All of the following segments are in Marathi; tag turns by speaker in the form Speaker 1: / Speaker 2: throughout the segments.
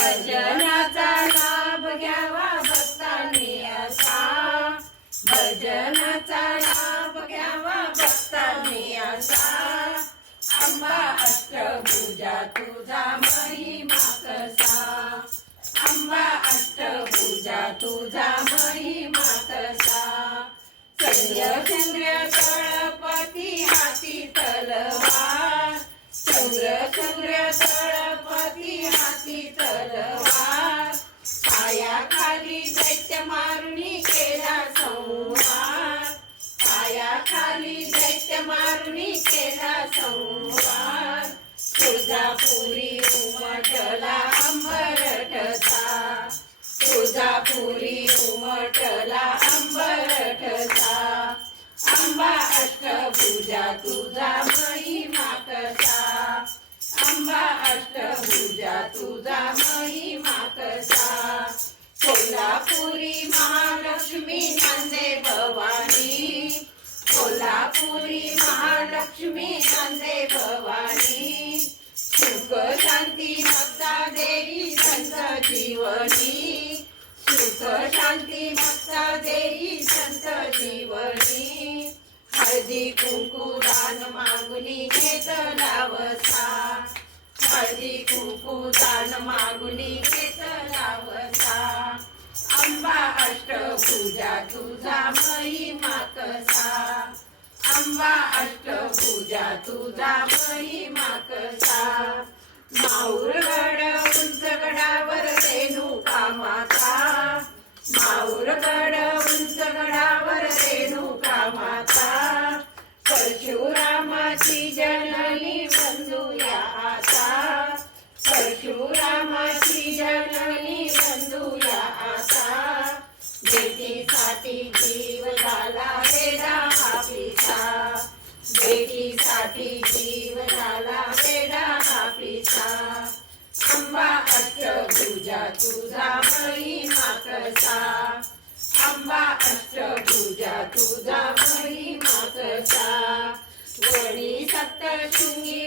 Speaker 1: भजनाचा लाभ घ्यावा भक्तांनी असा. भजनाचा लाभ घ्यावा भक्तांनी असा. आंबा अष्टभुजा तुझा महिमा कसा. आंबा अष्टभुजा तुझा महिमा कसा. चंद्र चंद्र तळपती हाती तलवार. चंद्र चंद्र तळपती पायाखाली दैत्य मारुनी केला संवार. तुळजापुरी उमटला अंबरठसा तुळजापुरी उमटला अंबरठसा अंबा अष्टभुजा तुझा महिमा कसा हळदी कुंकू दान मागुनी घेतला वसा हळदी कुंकू दान मागुनी घेतला वसा अंबा अष्टभुजा तुझा महिमा कसा? अंबा अष्टभुजा तुझा महिमा कसा? माऊरगड उंचगडावर रेणुका माता. माऊरगड उंचगडावर आपली जीव झाला वेडा हा पिता अंबा अष्टभुजा तुझा महिमा कसा अंबा अष्टभुजा तुझा महिमा कसा वणी सप्तशृंगी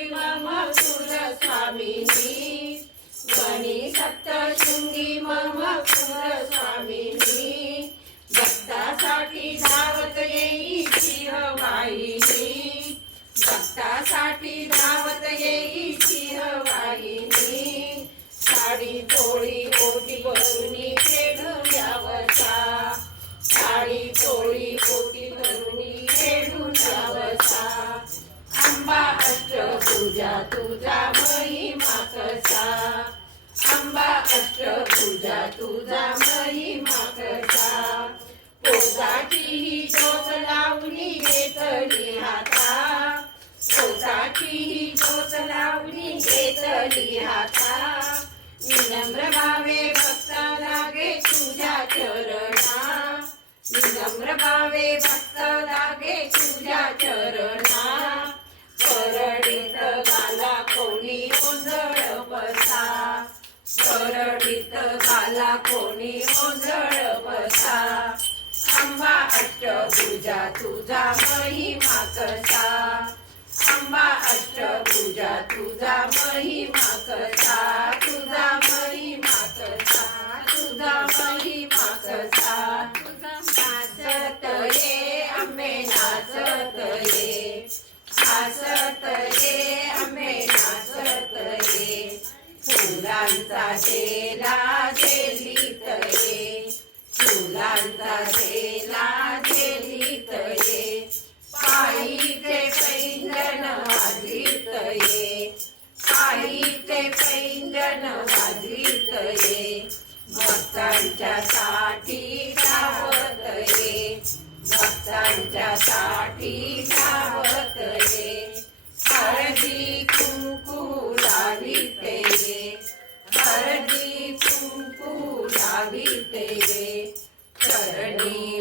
Speaker 1: तुझा महिमा कसा अंबा अष्टभुजा तुझा महिमा कसा पोटाची ही ज्योत लावणी घेतली हाता पोटाची ही ज्योत लावणी घेतली हाता विनम्र भावे भक्त लागे तुझ्या चरणा विनम्र भावे भक्त लागे तुझ्या चरणा अष्ट पूजा तुझा महिमा करता अंबा अष्ट पूजा तुझा महिमा करता तुझा महिमा करता तुझा महिमा करता नाचत ये आंबे नाचत ये नाचत ये आंबे नाचत ये फुलांचा शेला भक्तांच्यासाठी धावत ये भक्तांच्या साठी धावत ये हळदी कुंकू लावित ये हळदी कुंकू लावित ये चरणी